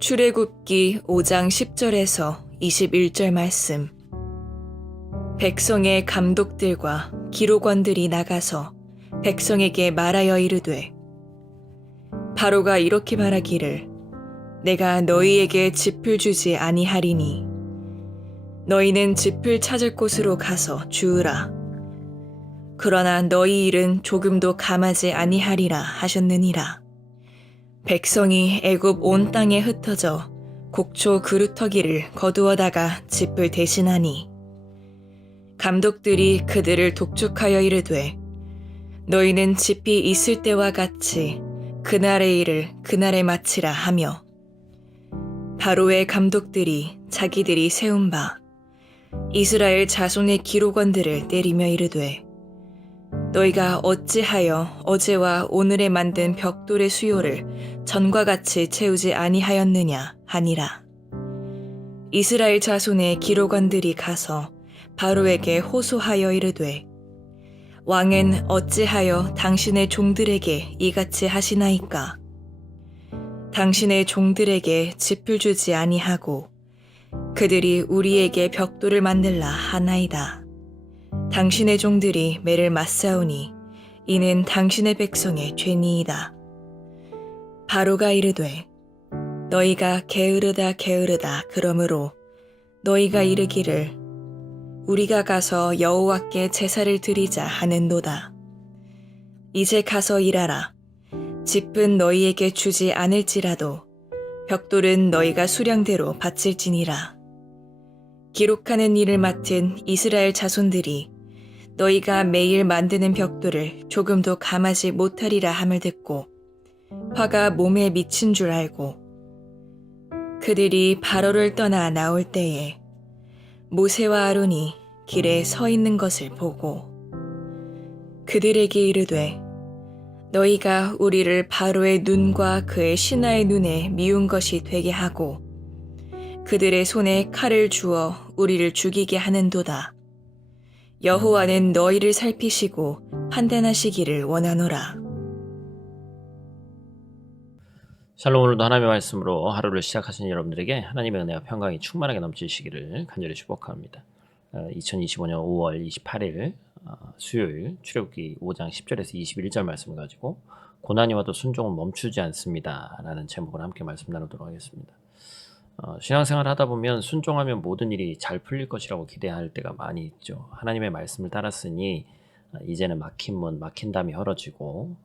출애굽기 5장 10절에서 21절 말씀. 백성의 감독들과 기록원들이 나가서 백성에게 말하여 이르되, 바로가 이렇게 말하기를, 내가 너희에게 짚을 주지 아니하리니 너희는 짚을 찾을 곳으로 가서 주으라. 그러나 너희 일은 조금도 감하지 아니하리라 하셨느니라. 백성이 애굽 온 땅에 흩어져 곡초 그루터기를 거두어다가 짚을 대신하니, 감독들이 그들을 독촉하여 이르되, 너희는 짚이 있을 때와 같이 그날의 일을 그날에 마치라 하며, 바로의 감독들이 자기들이 세운 바 이스라엘 자손의 기록원들을 때리며 이르되, 너희가 어찌하여 어제와 오늘에 만든 벽돌의 수요를 전과 같이 채우지 아니하였느냐 하니라. 이스라엘 자손의 기록원들이 가서 바로에게 호소하여 이르되, 왕은 어찌하여 당신의 종들에게 이같이 하시나이까? 당신의 종들에게 짚을 주지 아니하고 그들이 우리에게 벽돌을 만들라 하나이다. 당신의 종들이 매를 맞사오니 이는 당신의 백성의 죄니이다. 바로가 이르되, 너희가 게으르다 게으르다 그러므로 너희가 이르기를, 우리가 가서 여호와께 제사를 드리자 하는도다. 이제 가서 일하라. 짚은 너희에게 주지 않을지라도 벽돌은 너희가 수량대로 바칠지니라. 기록하는 일을 맡은 이스라엘 자손들이 너희가 매일 만드는 벽돌을 조금도 감하지 못하리라 함을 듣고 화가 몸에 미친 줄 알고, 그들이 바로를 떠나 나올 때에 모세와 아론이 길에 서 있는 것을 보고 그들에게 이르되, 너희가 우리를 바로의 눈과 그의 신하의 눈에 미운 것이 되게 하고 그들의 손에 칼을 주어 우리를 죽이게 하는도다. 여호와는 너희를 살피시고 판단하시기를 원하노라. 샬롬. 오늘도 하나님의 말씀으로 하루를 시작하신 여러분들에게 하나님의 은혜와 평강이 충만하게 넘치시기를 간절히 축복합니다. 2025년 5월 28일 수요일 출애굽기 5장 10절에서 21절 말씀을 가지고 고난이 와도 순종은 멈추지 않습니다 라는 제목으로 함께 말씀 나누도록 하겠습니다. 신앙생활 하다 보면 순종하면 모든 일이 잘 풀릴 것이라고 기대할 때가 많이 있죠. 하나님의 말씀을 따랐으니 이제는 막힌 문, 막힌 담이 헐어지고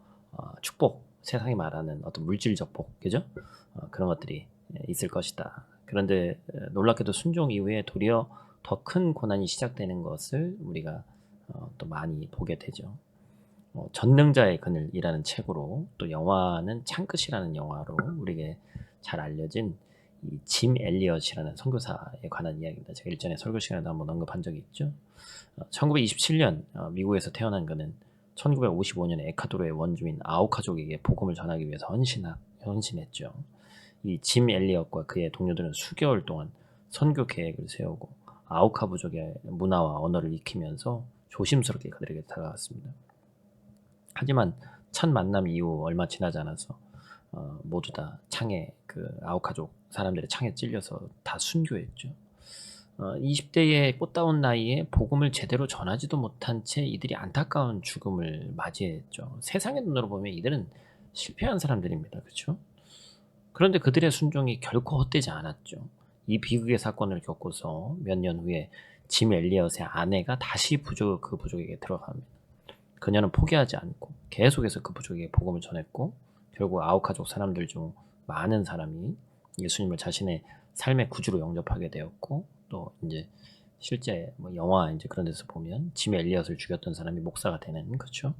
축복, 세상이 말하는 어떤 물질적 복, 그죠? 그런 것들이 있을 것이다. 그런데 놀랍게도 순종 이후에 도리어 더 큰 고난이 시작되는 것을 우리가 또 많이 보게 되죠. 전능자의 그늘이라는 책으로, 또 영화는 창끝이라는 영화로 우리에게 잘 알려진 이 짐 엘리엇이라는 선교사에 관한 이야기입니다. 제가 일전에 설교 시간에도 한번 언급한 적이 있죠. 1927년 미국에서 태어난 그는 1955년에 에콰도르의 원주민 아우카족에게 복음을 전하기 위해서 헌신했죠. 이 짐 엘리엇과 그의 동료들은 수개월 동안 선교 계획을 세우고 아우카 부족의 문화와 언어를 익히면서 조심스럽게 그들에게 다가갔습니다. 하지만 첫 만남 이후 얼마 지나지 않아서 모두 다 아우카족 사람들의 창에 찔려서 다 순교했죠. 20대의 꽃다운 나이에 복음을 제대로 전하지도 못한 채 이들이 안타까운 죽음을 맞이했죠. 세상의 눈으로 보면 이들은 실패한 사람들입니다. 그렇죠? 그런데 그들의 순종이 결코 헛되지 않았죠. 이 비극의 사건을 겪고서 몇 년 후에 짐 엘리엇의 아내가 다시 그 부족에게 들어갑니다. 그녀는 포기하지 않고 계속해서 그 부족에게 복음을 전했고, 결국 아우카족 사람들 중 많은 사람이 예수님을 자신의 삶의 구주로 영접하게 되었고, 또 이제 실제 영화 이제 그런 데서 보면 짐 엘리엇을 죽였던 사람이 목사가 되는, 그렇죠?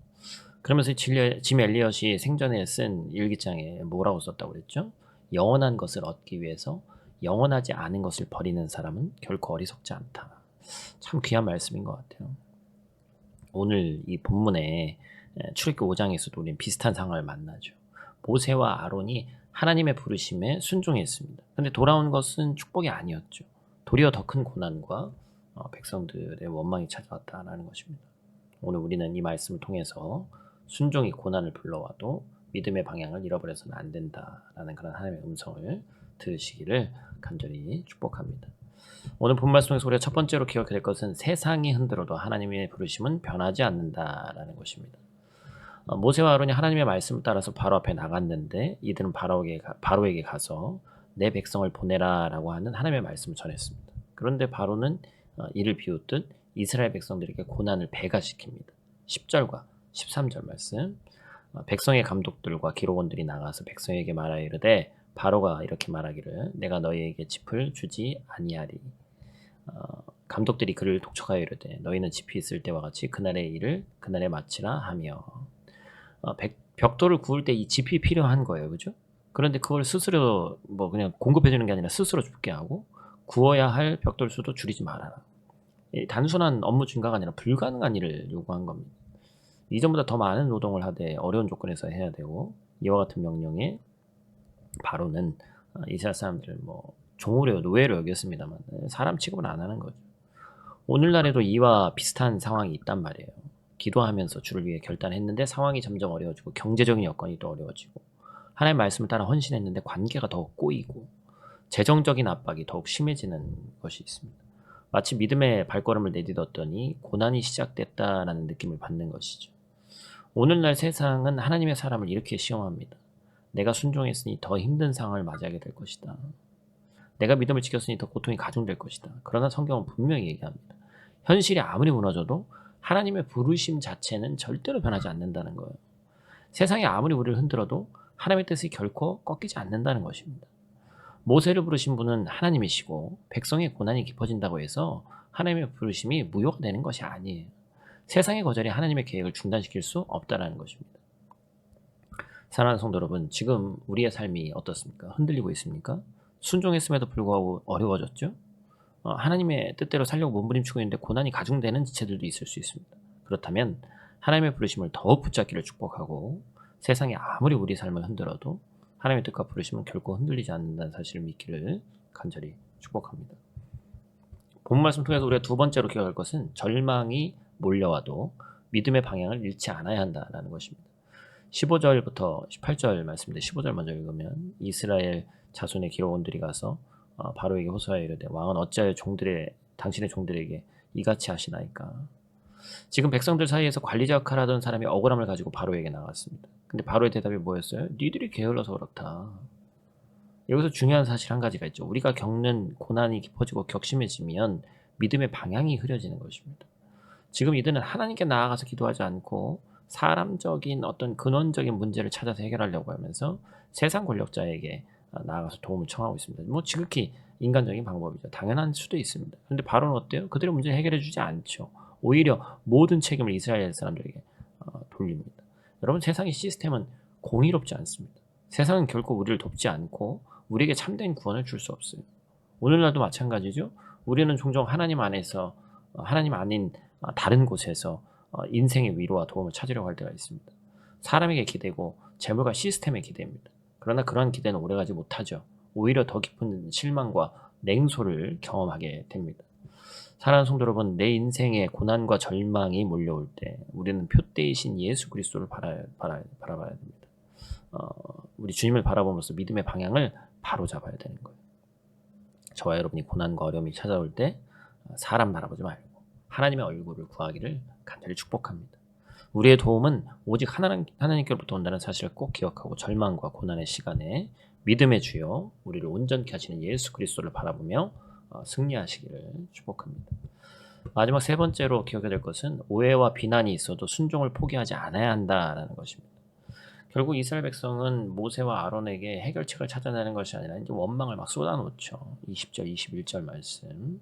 그러면서 짐 엘리엇이 생전에 쓴 일기장에 뭐라고 썼다고 그랬죠? 영원한 것을 얻기 위해서 영원하지 않은 것을 버리는 사람은 결코 어리석지 않다. 참 귀한 말씀인 것 같아요. 오늘 이 본문에 출애굽기 5장에서도 우리는 비슷한 상황을 만나죠. 모세와 아론이 하나님의 부르심에 순종했습니다. 근데 돌아온 것은 축복이 아니었죠. 도리어 더 큰 고난과 백성들의 원망이 찾아왔다라는 것입니다. 오늘 우리는 이 말씀을 통해서 순종이 고난을 불러와도 믿음의 방향을 잃어버려서는 안 된다라는 그런 하나님의 음성을 들으시기를 간절히 축복합니다. 오늘 본 말씀 통해서 우리가 첫 번째로 기억해야 될 것은 세상이 흔들어도 하나님의 부르심은 변하지 않는다라는 것입니다. 모세와 아론이 하나님의 말씀을 따라서 바로 앞에 나갔는데 이들은 바로에게 가서 내 백성을 보내라라고 하는 하나님의 말씀을 전했습니다. 그런데 바로는 이를 비웃듯 이스라엘 백성들에게 고난을 배가시킵니다. 10절과 13절 말씀. 백성의 감독들과 기록원들이 나가서 백성에게 말하여 이르되 바로가 이렇게 말하기를 내가 너희에게 짚을 주지 아니하리. 감독들이 그를 독촉하여 이르되 너희는 짚이 있을 때와 같이 그날의 일을 그날에 마치라 하며 벽돌을 구울 때 이 짚이 필요한 거예요. 그죠? 그런데 그걸 스스로 뭐 그냥 공급해 주는 게 아니라 스스로 죽게 하고 구워야 할 벽돌 수도 줄이지 말아라. 단순한 업무 증가가 아니라 불가능한 일을 요구한 겁니다. 이전보다 더 많은 노동을 하되 어려운 조건에서 해야 되고 이와 같은 명령에 바로는 이스라엘 사람들을 뭐 종으로 노예로 여겼습니다만 사람 취급은 안 하는 거죠. 오늘날에도 이와 비슷한 상황이 있단 말이에요. 기도하면서 주를 위해 결단했는데 상황이 점점 어려워지고 경제적인 여건이 또 어려워지고 하나님의 말씀을 따라 헌신했는데 관계가 더욱 꼬이고 재정적인 압박이 더욱 심해지는 것이 있습니다. 마치 믿음의 발걸음을 내딛었더니 고난이 시작됐다라는 느낌을 받는 것이죠. 오늘날 세상은 하나님의 사람을 이렇게 시험합니다. 내가 순종했으니 더 힘든 상황을 맞이하게 될 것이다. 내가 믿음을 지켰으니 더 고통이 가중될 것이다. 그러나 성경은 분명히 얘기합니다. 현실이 아무리 무너져도 하나님의 부르심 자체는 절대로 변하지 않는다는 거예요. 세상이 아무리 우리를 흔들어도 하나님의 뜻이 결코 꺾이지 않는다는 것입니다. 모세를 부르신 분은 하나님이시고 백성의 고난이 깊어진다고 해서 하나님의 부르심이 무효가 되는 것이 아니에요. 세상의 거절이 하나님의 계획을 중단시킬 수 없다는 것입니다. 사랑하는 성도 여러분, 지금 우리의 삶이 어떻습니까? 흔들리고 있습니까? 순종했음에도 불구하고 어려워졌죠? 하나님의 뜻대로 살려고 몸부림치고 있는데 고난이 가중되는 지체들도 있을 수 있습니다. 그렇다면 하나님의 부르심을 더욱 붙잡기를 축복하고 세상이 아무리 우리 삶을 흔들어도 하나님의 뜻과 부르심은 결코 흔들리지 않는다는 사실을 믿기를 간절히 축복합니다. 본 말씀 통해서 우리가 두 번째로 기억할 것은 절망이 몰려와도 믿음의 방향을 잃지 않아야 한다는 것입니다. 15절부터 18절 말씀인데 15절 먼저 읽으면 이스라엘 자손의 기록원들이 가서 바로에게 호소하여 이르되 왕은 어찌하여 당신의 종들에게 이같이 하시나이까. 지금 백성들 사이에서 관리자 역할을 하던 사람이 억울함을 가지고 바로에게 나갔습니다. 근데 바로의 대답이 뭐였어요? 니들이 게을러서 그렇다. 여기서 중요한 사실 한 가지가 있죠. 우리가 겪는 고난이 깊어지고 격심해지면 믿음의 방향이 흐려지는 것입니다. 지금 이들은 하나님께 나아가서 기도하지 않고 사람적인 어떤 근원적인 문제를 찾아서 해결하려고 하면서 세상 권력자에게 나아가서 도움을 청하고 있습니다. 뭐 지극히 인간적인 방법이죠. 당연한 수도 있습니다. 그런데 바로는 어때요? 그들의 문제를 해결해 주지 않죠. 오히려 모든 책임을 이스라엘 사람들에게 돌립니다. 여러분, 세상의 시스템은 공의롭지 않습니다. 세상은 결코 우리를 돕지 않고 우리에게 참된 구원을 줄 수 없어요. 오늘날도 마찬가지죠. 우리는 종종 하나님 안에서 하나님 아닌 다른 곳에서 인생의 위로와 도움을 찾으려고 할 때가 있습니다. 사람에게 기대고 재물과 시스템에 기대입니다. 그러나 그러한 기대는 오래가지 못하죠. 오히려 더 깊은 실망과 냉소를 경험하게 됩니다. 사랑하는 성도 여러분, 내 인생에 고난과 절망이 몰려올 때 우리는 표대이신 예수 그리스도를 바라봐야 됩니다. 우리 주님을 바라보면서 믿음의 방향을 바로 잡아야 되는 거예요. 저와 여러분이 고난과 어려움이 찾아올 때 사람 바라보지 말고 하나님의 얼굴을 구하기를 간절히 축복합니다. 우리의 도움은 오직 하나님께로부터 온다는 사실을 꼭 기억하고 절망과 고난의 시간에 믿음의 주여 우리를 온전케 하시는 예수 그리스도를 바라보며 승리하시기를 축복합니다. 마지막 세 번째로 기억해야 될 것은 오해와 비난이 있어도 순종을 포기하지 않아야 한다라는 것입니다. 결국 이스라엘 백성은 모세와 아론에게 해결책을 찾아내는 것이 아니라 이제 원망을 막 쏟아놓죠. 20절, 21절 말씀.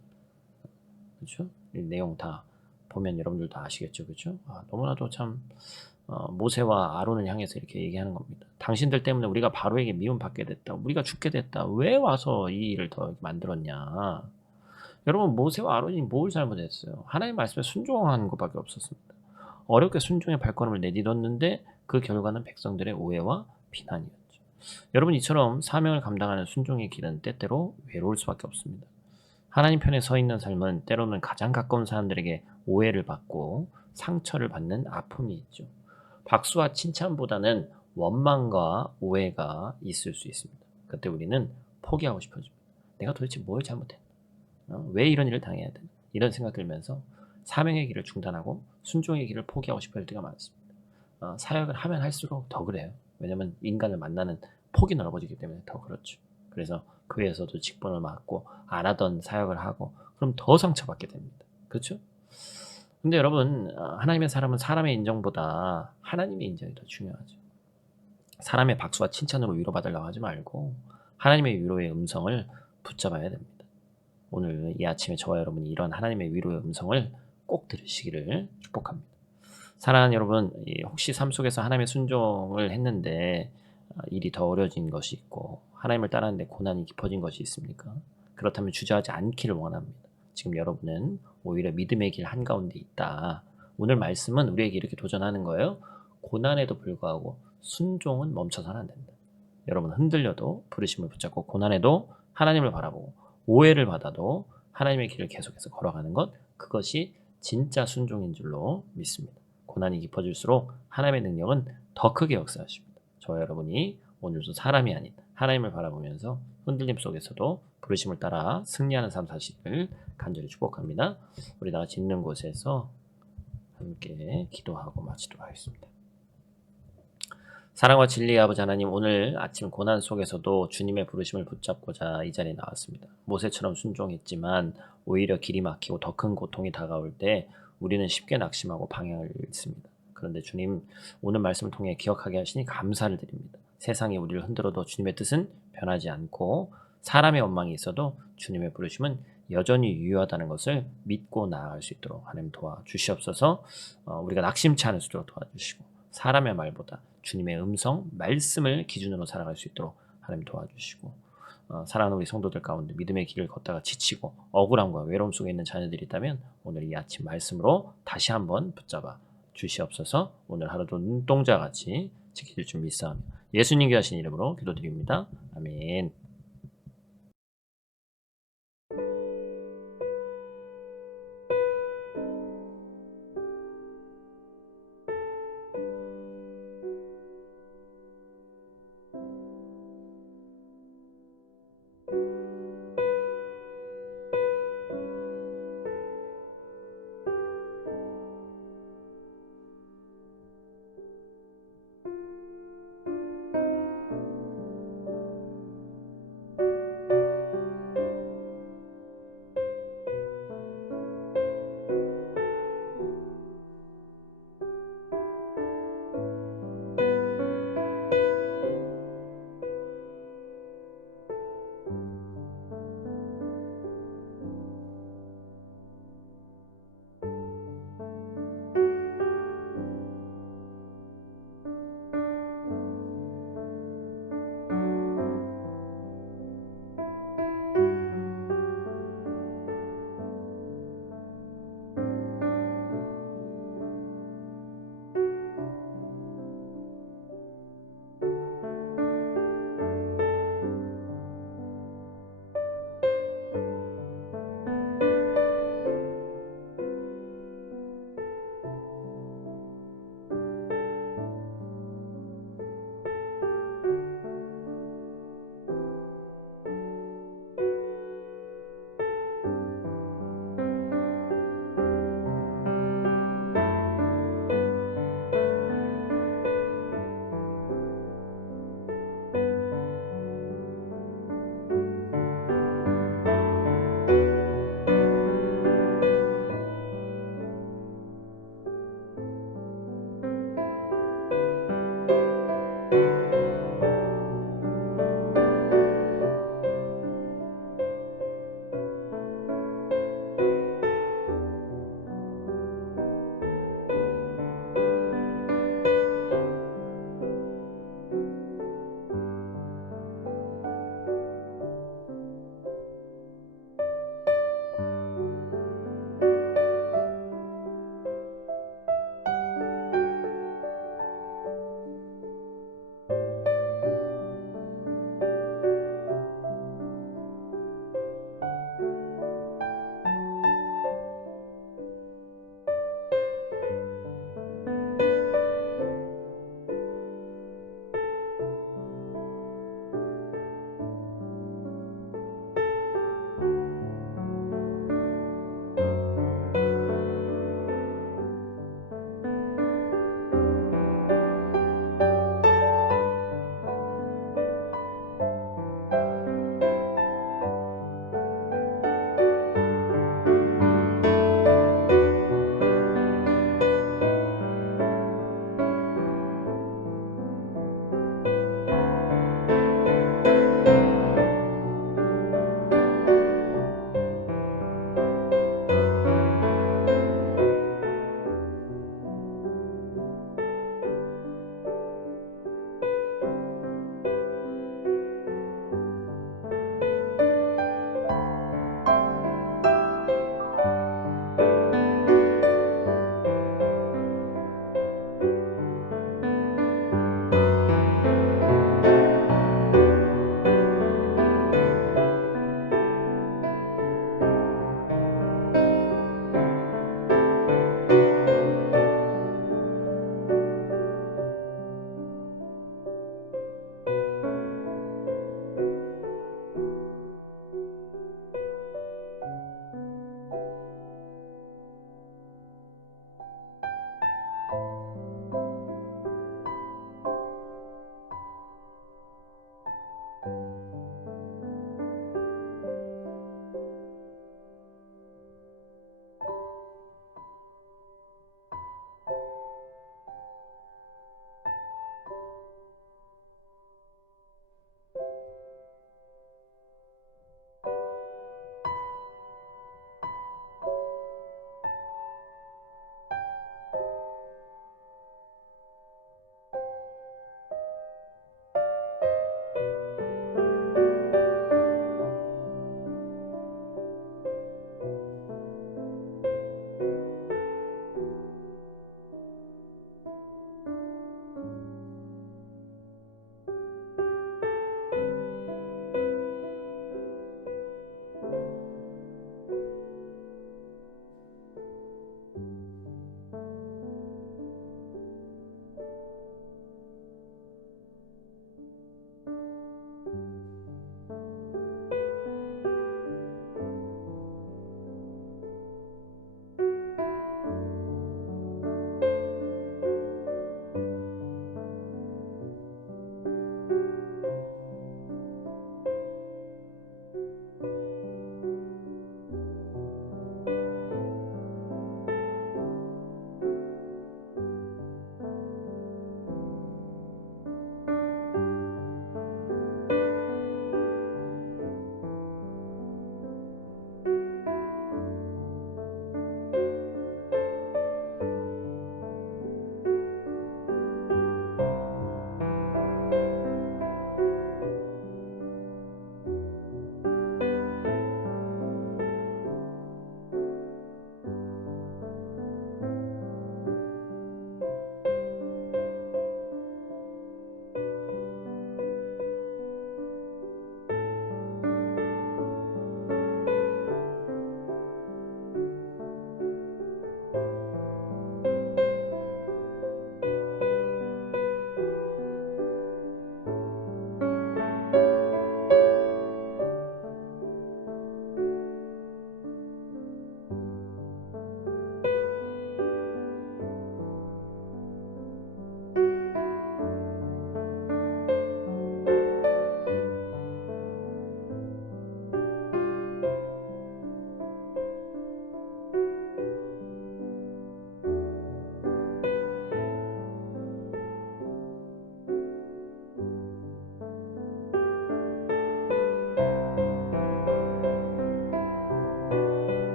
그렇죠? 이 내용 다 보면 여러분들도 아시겠죠, 그렇죠? 너무나도 참 모세와 아론을 향해서 이렇게 얘기하는 겁니다. 당신들 때문에 우리가 바로에게 미움받게 됐다. 우리가 죽게 됐다. 왜 와서 이 일을 더 만들었냐? 여러분, 모세와 아론이 뭘 잘못했어요? 하나님 말씀에 순종하는 것밖에 없었습니다. 어렵게 순종의 발걸음을 내딛었는데 그 결과는 백성들의 오해와 비난이었죠. 여러분 이처럼 사명을 감당하는 순종의 길은 때때로 외로울 수밖에 없습니다. 하나님 편에 서 있는 삶은 때로는 가장 가까운 사람들에게 오해를 받고 상처를 받는 아픔이 있죠. 박수와 칭찬보다는 원망과 오해가 있을 수 있습니다. 그때 우리는 포기하고 싶어집니다. 내가 도대체 뭘 잘못했나? 왜 이런 일을 당해야 되나? 이런 생각 들면서 사명의 길을 중단하고 순종의 길을 포기하고 싶어 할 때가 많습니다. 사역을 하면 할수록 더 그래요. 왜냐면 인간을 만나는 폭이 넓어지기 때문에 더 그렇죠. 그래서 교회에서도 직분을 맡고 안 하던 사역을 하고 그럼 더 상처받게 됩니다. 그렇죠? 근데 여러분 하나님의 사람은 사람의 인정보다 하나님의 인정이 더 중요하죠. 사람의 박수와 칭찬으로 위로받으려고 하지 말고 하나님의 위로의 음성을 붙잡아야 됩니다. 오늘 이 아침에 저와 여러분이 이런 하나님의 위로의 음성을 꼭 들으시기를 축복합니다. 사랑하는 여러분, 혹시 삶 속에서 하나님의 순종을 했는데 일이 더 어려진 것이 있고 하나님을 따르는데 고난이 깊어진 것이 있습니까? 그렇다면 주저하지 않기를 원합니다. 지금 여러분은 오히려 믿음의 길 한가운데 있다. 오늘 말씀은 우리에게 이렇게 도전하는 거예요. 고난에도 불구하고 순종은 멈춰서는 안 된다. 여러분 흔들려도 부르심을 붙잡고 고난에도 하나님을 바라보고 오해를 받아도 하나님의 길을 계속해서 걸어가는 것, 그것이 진짜 순종인 줄로 믿습니다. 고난이 깊어질수록 하나님의 능력은 더 크게 역사하십니다. 저와 여러분이 오늘도 사람이 아닌 하나님을 바라보면서 흔들림 속에서도 부르심을 따라 승리하는 삶 사시기를 간절히 축복합니다. 우리 다 같이 있는 곳에서 함께 기도하고 마치도록 하겠습니다. 사랑과 진리의 아버지 하나님, 오늘 아침 고난 속에서도 주님의 부르심을 붙잡고자 이 자리에 나왔습니다. 모세처럼 순종했지만 오히려 길이 막히고 더 큰 고통이 다가올 때 우리는 쉽게 낙심하고 방향을 잃습니다. 그런데 주님, 오늘 말씀을 통해 기억하게 하시니 감사를 드립니다. 세상이 우리를 흔들어도 주님의 뜻은 변하지 않고 사람의 원망이 있어도 주님의 부르심은 여전히 유효하다는 것을 믿고 나아갈 수 있도록 하나님 도와주시옵소서. 우리가 낙심치 않을 수 있도록 도와주시고 사람의 말보다 주님의 음성, 말씀을 기준으로 살아갈 수 있도록 하나님 도와주시고 사랑하는 우리 성도들 가운데 믿음의 길을 걷다가 지치고 억울함과 외로움 속에 있는 자녀들이 있다면 오늘 이 아침 말씀으로 다시 한번 붙잡아 주시옵소서. 오늘 하루도 눈동자같이 지키실 줄 믿사오며 예수님 귀하신 이름으로 기도드립니다. 아멘.